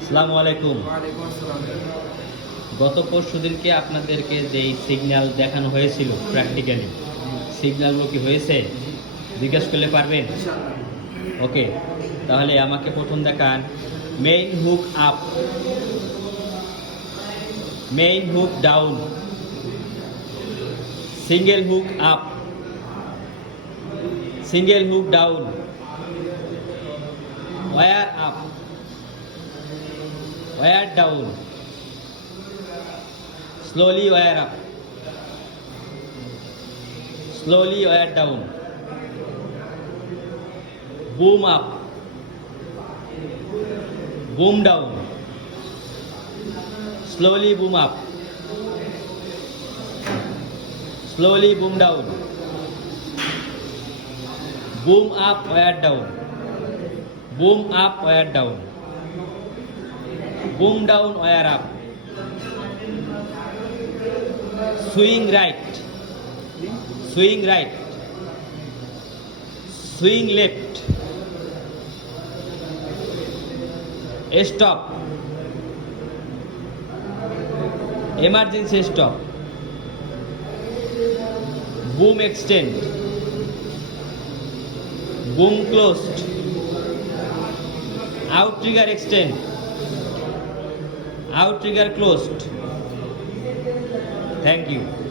আসসালামু আলাইকুম। গত পরশু দিনকে আপনাদেরকে যেই সিগন্যাল দেখানো হয়েছিল প্র্যাকটিক্যালি সিগন্যালগুলো কি হয়েছে? জিজ্ঞেস করলে পারবেন? ওকে তাহলে আমাকে প্রথম দেখান। Main hook up main hook down single hook up single hook down wire up wire down slowly wire up slowly wire down boom up boom down slowly boom up slowly boom down boom up wire down boom up wire down boom down, wire up. Swing right. Swing right. Swing left. Stop. Emergency stop. Boom extend. Boom closed. Out trigger extend. out trigger closed. Thank you.